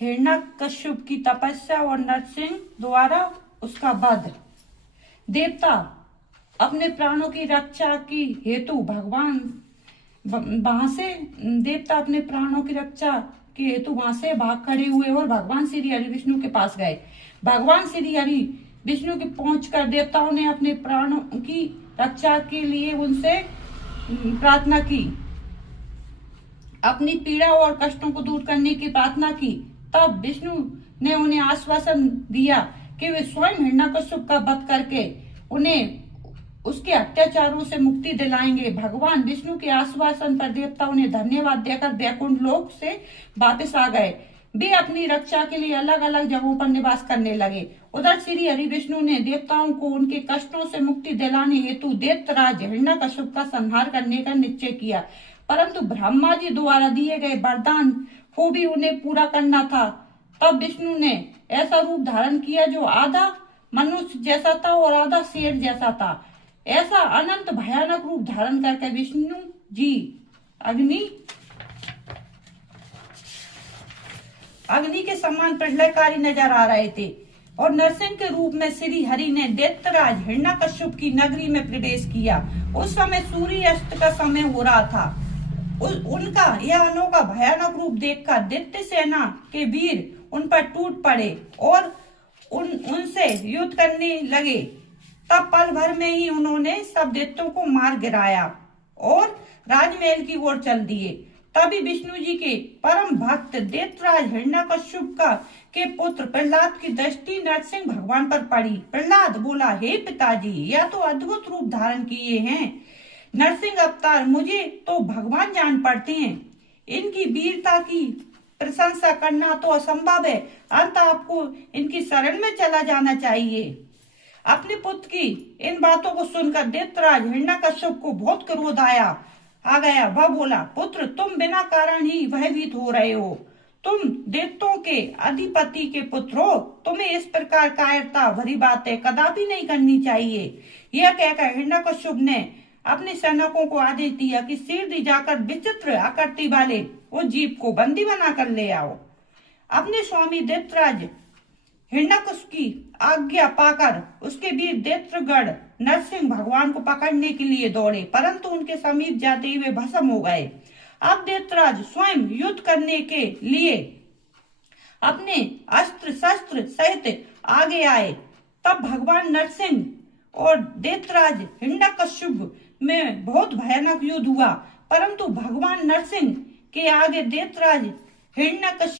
हिरण्यकश्यप की तपस्या और नरसिंह द्वारा उसका वध। देवता अपने प्राणों की रक्षा की हेतु भगवान वहां से देवता अपने प्राणों की रक्षा के हेतु वहां से भाग खड़े हुए और भगवान श्री हरि विष्णु के पास गए। भगवान श्री हरि विष्णु के पहुंचकर देवताओं ने अपने प्राणों की रक्षा के लिए उनसे प्रार्थना की, अपनी पीड़ा और कष्टों को दूर करने की प्रार्थना की। तब विष्णु ने उन्हें आश्वासन दिया कि वे स्वयं हिरण्यकश्यप का वध करके उन्हें उसके अत्याचारों से मुक्ति दिलाएंगे। भगवान विष्णु के आश्वासन पर देवता उन्हें धन्यवाद देकर वैकुंठ लोक से वापस आ गए। वे अपनी रक्षा के लिए अलग अलग जगहों पर निवास करने लगे। उधर श्री हरि विष्णु ने देवताओं को उनके कष्टों से मुक्ति दिलाने हेतु दैत्यराज हिरण्यकश्यप का संहार करने का निश्चय किया, परंतु ब्रह्मा जी द्वारा दिए गए वरदान को भी उन्हें पूरा करना था। तब विष्णु ने ऐसा रूप धारण किया जो आधा मनुष्य जैसा था और आधा शेर जैसा था। ऐसा अनंत भयानक रूप धारण करके विष्णु जी अग्नि के समान प्रलयकारी नजर आ रहे थे और नरसिंह के रूप में श्री हरि ने दैत्यराज हिरण्यकश्यप की नगरी में प्रवेश किया। उस समय सूर्यास्त का समय हो रहा था। उनका यह अनोखा भयानक रूप देखकर दैत्य सेना के वीर उन पर टूट पड़े और उनसे युद्ध करने लगे। तब पल भर में ही उन्होंने सब दैत्यों को मार गिराया और राजमहल की ओर चल दिए। तभी विष्णु जी के परम भक्त दैत्यराज हिरण्यकश्यप के पुत्र प्रहलाद की दृष्टि नरसिंह भगवान पर पड़ी। प्रहलाद बोला, हे पिताजी, यह तो अद्भुत रूप धारण किए हैं नरसिंह अवतार, मुझे तो भगवान जान पड़ते हैं। इनकी वीरता की प्रशंसा करना तो असंभव है, अंत आपको इनकी शरण में चला जाना चाहिए। अपने पुत्र की इन बातों को सुनकर दैत्यराज हिरण्यकश्यप को बहुत क्रोध आ गया। वह बोला, पुत्र, तुम बिना कारण ही भयभीत हो रहे हो। तुम दैत्यों के अधिपति के पुत्र हो, तुम्हें इस प्रकार कायरता भरी बातें कदापि नहीं करनी चाहिए। यह कहकर हिरण्यकश्यप ने अपने सैनिकों को आदेश दिया कि शीघ्र जाकर विचित्र आकृति वाले उस जीव को बंदी बनाकर ले आओ। अपने स्वामी दैत्यराज हिरण्यकश्यप की आज्ञा पाकर उसके वीर दैत्यगण नरसिंह भगवान को पकड़ने के लिए दौड़े, परंतु उनके समीप जाते ही वे भस्म हो गए। अब दैत्यराज स्वयं युद्ध करने के लिए अपने अस्त्र शस्त्र सहित आगे आए। तब भगवान नरसिंह और दैत्यराज हिरण्यकश्यप में बहुत भयानक युद्ध हुआ, परंतु भगवान नरसिंह के आगे दैत्यराज हिरण्यकश्यप